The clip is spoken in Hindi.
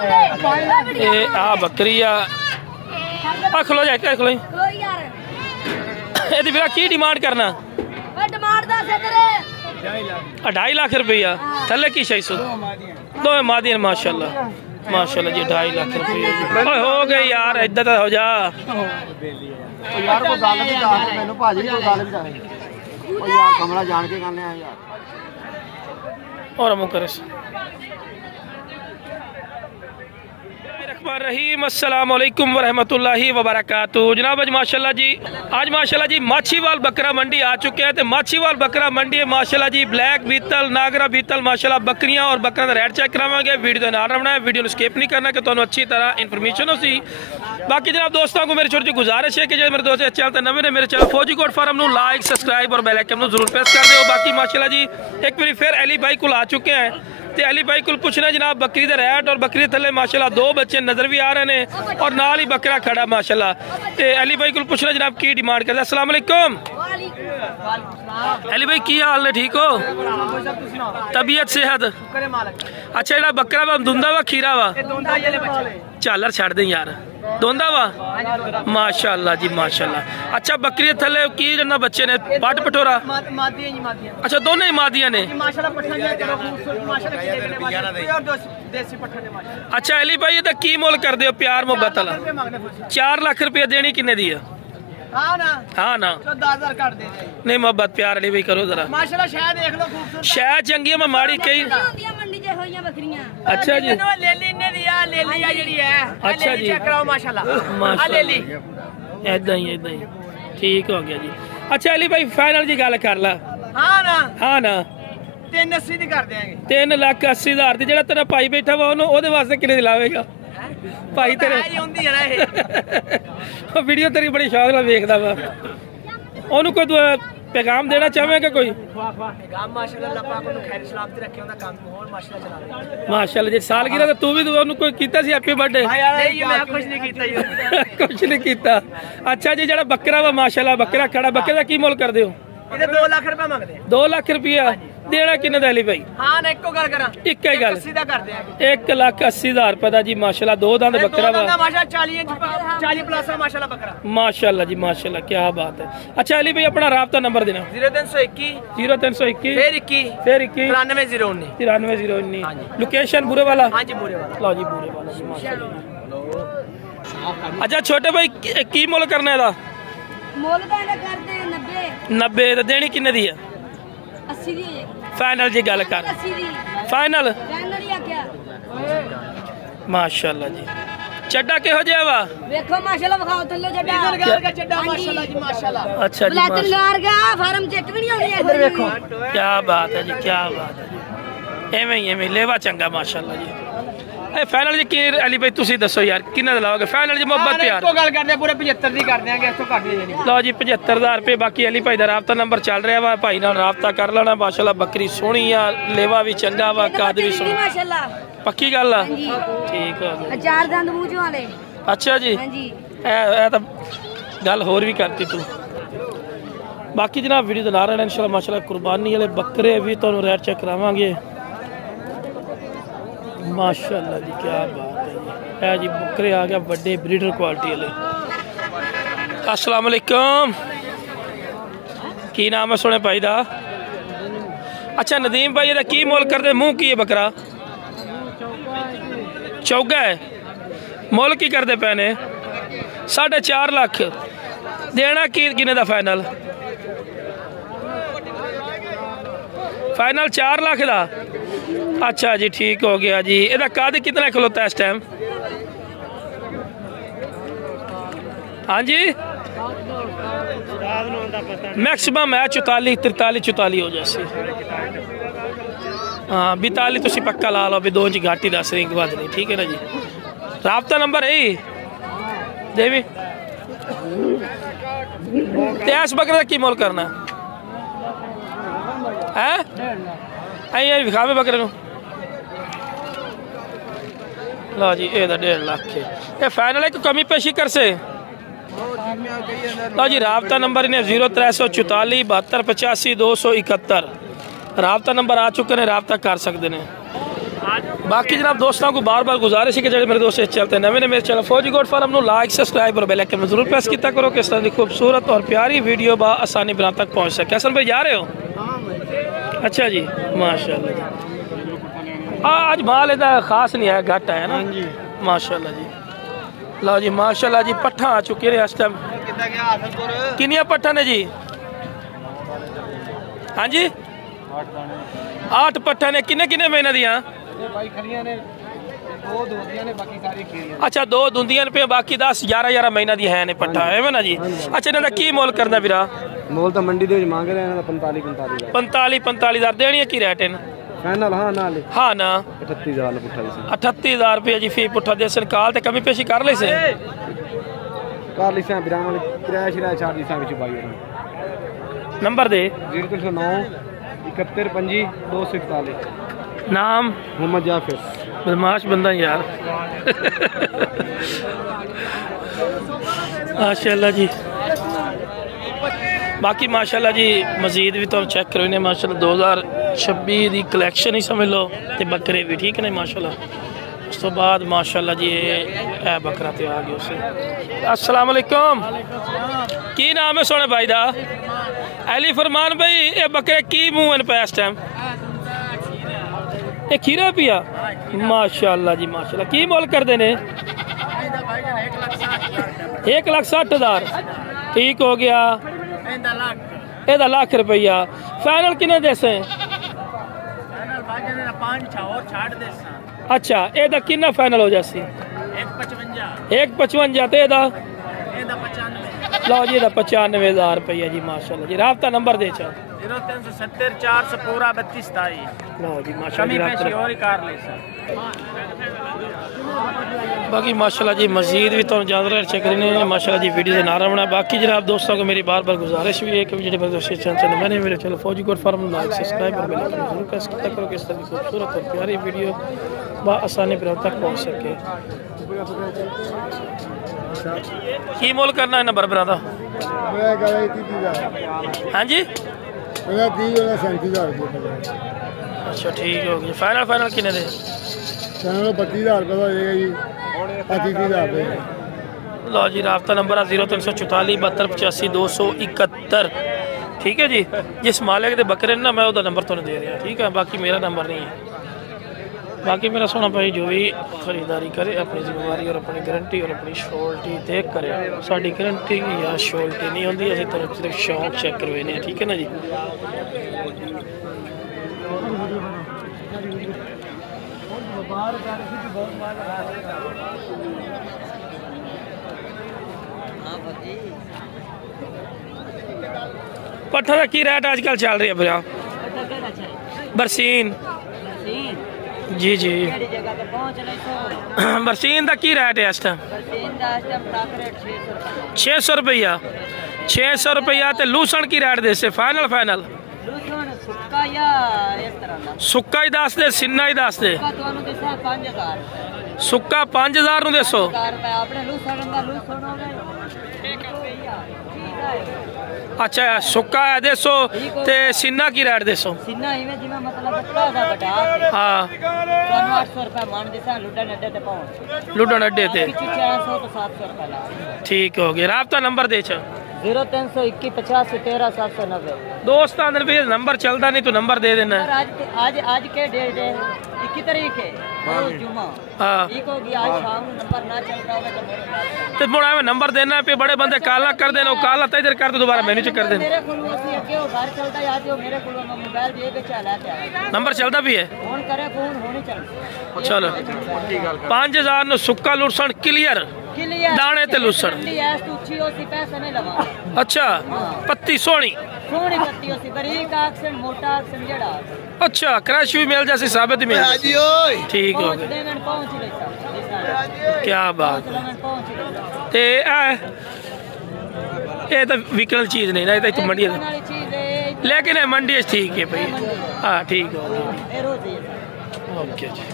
आ बकरी आ खलो जाए क्या खलो ये की डिमांड करना 2.5 लाख रुपया थले की 600 दो मादियन माशाल्लाह माशाल्लाह जी 2.5 लाख रुपया हो गए यार इधर तो हो जा यार को गल भी दस मैनू भाजी को गल भी दस यार कमरा जान के करने आ यार और मुँह करे रहीम अस्सलाम वालेकुम वरहमतुल्लाहि वबरकातुहू। जनाब आज माशाल्लाह जी माछीवाल बकरा मंडी आ चुके हैं। तो माछीवाल बकरा मंडी है माशाल्लाह जी ब्लैक बीतल नागरा बीतल माशाल्लाह बकरियां और बकरा का रेट चेक करावांगे। वीडियो के नाल रहना है, वीडियो को स्किप नहीं करना कि तुहानू अच्छी तरह इन्फॉर्मेशन हो सी। बाकी जनाब दोस्तों को मेरी छोटी गुजारिश है कि जो मेरे दोस्त चैनल तो नवे ने मेरे चैनल फौजी कोट फार्म को लाइक सब्सक्राइब और बेल आइकन जरूर प्रेस कर दो। बाकी माशाल्लाह जी एक बार फिर अली भाई को आ चुके हैं तो अली भाई को पूछना जनाब बकरी का रेट और बकरी थले माशाल्लाह 2 बच्चे नजर भी आ रहे हैं और नाल ही बकरा खड़ा माशाल्लाह। तो अली भाई को पूछना जनाब की डिमांड करता। अस्सलाम वालेकुम अली भाई की हाल ने ठीक हो तबीयत सेहत अच्छा जरा बकरा वा दुंदा वा खीरा वा झालर छड़ दे यार दोंदा वा माशाल्लाह जी माशाल्लाह। अच्छा बकरी थले की जन्ना बच्चे ने पट पटोरा अच्छा दोनों ही मादियां ने अच्छा अली भाई ये की मोल कर दो प्यार मोहब्बत वाला 4 लाख रुपया देनी किन्ने दी है हाँ ना 10,000 कर दे नहीं मोहब्बत प्यार अली भाई करो जरा माशाल्लाह शायद देख लो खूबसूरत शायद चंगी मैं माड़ी कई अच्छा जी लेली ने दिया लेली आ जेडी है अच्छा जी चेक कराओ माशाल्लाह आ लेली ऐदा ही ठीक हो गया जी। अच्छा अली भाई फाइनल जी गल कर ला हाँ ना 380 दी कर देंगे 3,80,000 दी जेड़ा तेरा भाई बैठा वा ओनू ओदे वास्ते किन्ने दी लावेगा भाई तेरे वीडियो तेरी बड़ी शौक नाल देखदा वा ओनू कोई पैगाम देना चाहेगा कोई पैगाम माशाल्लाह अल्लाह पाक को खैर सलामती रखे ओदा काम और माशाल्लाह चला माशाल्लाह जी सालगिरह तो तू भी ओनू कोई कीता सी हैप्पी बर्थडे नहीं मैं कुछ नहीं कीता कुछ नहीं कीता। अच्छा जी जेड़ा बकरा वा माशाल्लाह बकरा खड़ा बकरे दा की मोल कर दियो इधर 2 लाख रुपया मांगदे 2 लाख रुपया देना किन्ने दा अली भाई हां ना एको गल करा एक ही गल सीधा कर देंगे 1,80,000 रुपए दा जी माशाल्लाह 2 दंद बकरा वा माशाल्लाह 40 प्लस है माशाल्लाह बकरा माशाल्लाह जी माशाल्लाह क्या बात है। अच्छा अली भाई अपना राब्ता नंबर देना 0321 फिर 21 9309 लोकेशन बुरे वाला हां जी बुरे वाला लो जी बुरे वाला जी माशाल्लाह। अच्छा छोटे भाई की मोल करना है मोल का करते 90 तो देनी किन्ने दी है 80 दी फाइनल जी गल कर 80 दी फाइनल फाइनल ही आख्या माशाल्लाह जी चड्डा किहो जिहा वा देखो माशाल्लाह दिखाओ थल्ले चड्डा माशाल्लाह जी माशाल्लाह अच्छा जी ब्लैक लार का फार्म चेक भी नहीं होनी इधर देखो क्या बात है जी क्या बात है जी एवें लेवा चंगा माशाल्लाह जी। ए फाइनल जी की अली भाई तुसी दसो यार किन्ना लाओगे फाइनल जी मोहब्बत प्यार को गल करदे पूरे 75 दी कर देंगे इसको काट देनी लो जी 75,000 रुपए। बाकी अली भाई दा राब्ता नंबर चल रहा वा भाई नाल राब्ता कर लेना माशाल्लाह बकरी सोहनी आ लेवा भी चंगा वा कद भी सोहना माशाल्लाह पक्की गल आ हां जी ठीक हो गया 4 दंद मूंह वाले अच्छा जी हां जी ए तो गल होर भी करती तू। बाकी जनाब वीडियो तो ला रहे हैं इंशाल्लाह माशाल्लाह कुर्बानी वाले बकरे भी तुहानू रेट चेक करावांगे माशाल्लाह जी क्या बात है जी बकरे आ गया बड़े ब्रीडर क्वालिटी वाले। अस्सलाम वालेकुम की नाम है सोने भाई दा अच्छा नदीम भाई की मोल कर दे मुँह की है बकरा चौगा है मोल की करते पे ने 4.5 लाख देना की किने दा फाइनल 4 लाख दा अच्छा जी ठीक हो गया जी। एदा कद कितना खलोता है इस टाइम हाँ जी मैक्सिमम है 44 हो जैसे हाँ 42 तुसी पक्का ला लो भी 2 इंच घाटी 10 इंच बाद नहीं ठीक है ना जी। राब्ता नंबर है देवी त्यास बकरे की मोल करना है विखावे बकरे नो लो जी ये 1.5 लाख है ये फाइनल है कमी पेशी कर से लो जी राब्ता नंबर इन्हें 0344 72 85 271 राब्ता नंबर आ चुके ने राब्ता कर सकते हैं। बाकी जनाब दोस्तों को बार बार गुजारिश है कि जो मेरे दोस्त चलते हैं नवे मेरे चैनल फौजी गोड फार्म को लाइक सब्सक्राइब और बेल आइकन में जरूर प्रेस किया करो कि इस तरह की खूबसूरत और प्यारी वीडियो बा आसानी बना तक पहुँच सके। हसन भाई जा रहे हो? अच्छा जी माशाल्लाह जी। आज माल इधर खास नहीं है, घट है ना माशाल्लाह जी। लो जी माशाल्लाह जी, पट्ठा आ चुके हैं इस टाइम। किनिया पट्ठा ने जी? हाँ जी 8 पट्ठा ने। किन्ने किन्ने महीने दियाँ? अच्छा 2 दुंदियां पे, बाकी 10 11 महीना दी है ने पट्ठा है ना जी। अच्छा इन्होंने की मोल करना वीरा? मोल तो मंडी दे मांग रहे हैं 45 हज़ार देनी है। की रेट है फाइनल? हाँ ना 38,000 रुपये जी फी पुट्ठा दे सन। काल ते कमी पेशी कर ले से कर ली से बिराम किराया शिराया छाड़ दी विच बाई नंबर दे 0309 71 25 241। नाम मोहम्मद जाफिर। बदमाश बंदा यार माशाल्लाह जी। बाकी माशाल्लाह जी मजीद भी तुम चेक करो इन्हें माशाल्लाह 2026 की कलैक्शन ही समझ लो ते बकरे भी ठीक ने माशाल्लाह। उस तो बाद माशाल्लाह जी ये बकरा तो आ गया उसे। अस्सलाम वालेकुम, की नाम है सोने भाई दा? अली फरमान भाई ये बकरे की मुँह पे इस टाइम? ये खीरा पिया माशाल्लाह जी माशाल्लाह। की मोल कर देने? 1,60,000 ठीक हो गया। एदा लाख रुपया फाइनल किने देसे? अच्छा एदा कितना फाइनल हो जासी? 1,55 तो एदा लो जी 95,000 रुपया जी माशाल्लाह जी। राब्ता नंबर दे 0370 400 पूरा 32 27। लो जी माशाल्लाह। बाकी माशाल्लाह जी मजीद भी तुम जानवर चेक करने माशाल्लाह जी वीडियो से नारा बना। बाकी जनाब दोस्तों को मेरी बार बार गुजारिश भी है कि जो मेरे दोस्त चैनल मैंने मेरे चैनल फौजी गोड फार्म लाइक सब्सक्राइब और बेल आइकन जरूर प्रेस करो कि इस तरह की खूबसूरत और प्यारी वीडियो आसानी पर तक पहुँच सके। की मोल करना है नंबर बरादा? हाँ जी 37,000 अच्छा ठीक हो गया। फाइनल कितने दे? 32,000 रुपये हो जाएगा जी 35,000 रुपये। लो जी राब्ता नंबर 0344 72 85 271 ठीक है जी। जिस मालिक के बकरे ना मैं उसका नंबर तुम दे रहा ठीक है। बाकी मेरा नंबर नहीं है। बाकी मेरा सोना भाई जो भी खरीदारी करे अपनी जिम्मेवारी और अपनी गारंटी और अपनी श्योरिटी देख करे। साड़ी गारंटी या श्योरिटी नहीं होती, असं तरफ सिर्फ शौक चेक करवाने ठीक है ना जी। पट्ठा का की रेट आजकल चल रही है भैया? बरसीन जी जी बरसीन का की रेट है इस टाइम? 600 रुपया। 600 रुपया। तो लूसन की रेट दे से फाइनल सुक्का ही दस दे सिन्ना ही दस दे। सुक्का 5,000 नु दसो। अच्छा सुक्का है दसो ते सिन्ना की रेट दसो? हाँ लुडन अड्डे ते ठीक हो गया। राब्ता नंबर दे 0321 85 13 790। दोस्त नंबर चलता नहीं तो नंबर दे देना। आज के डेट है 21 तारीख है जुमा। हाँ ठीक होगी। आज शाम को नंबर ना चलता होगा तो मुड़ा में नंबर देना पे बड़े बंदे काला कर देना काला तो इधर कर दो दोबारा मेनू च कर देना। मेरे को घर चलता है मेरे को मोबाइल दे के चला नंबर चलता भी है। फोन करे फोन होनी चाहिए। चलो 5,000 नु सुक्का लुसन क्लियर दाने ते लुसन। अच्छा पत्ती सोनी पत्ती बारीक आक्सन मोटा आक्सन जड़ा। अच्छा क्रश भी मिल जैसी साबित मिल ठीक हो गया। क्या बात है। ये तो विकल चीज नहीं ना, ये तो मंडी लेकिन मंडी ठीक है भाई। हाँ ठीक हो गया। ओके जी।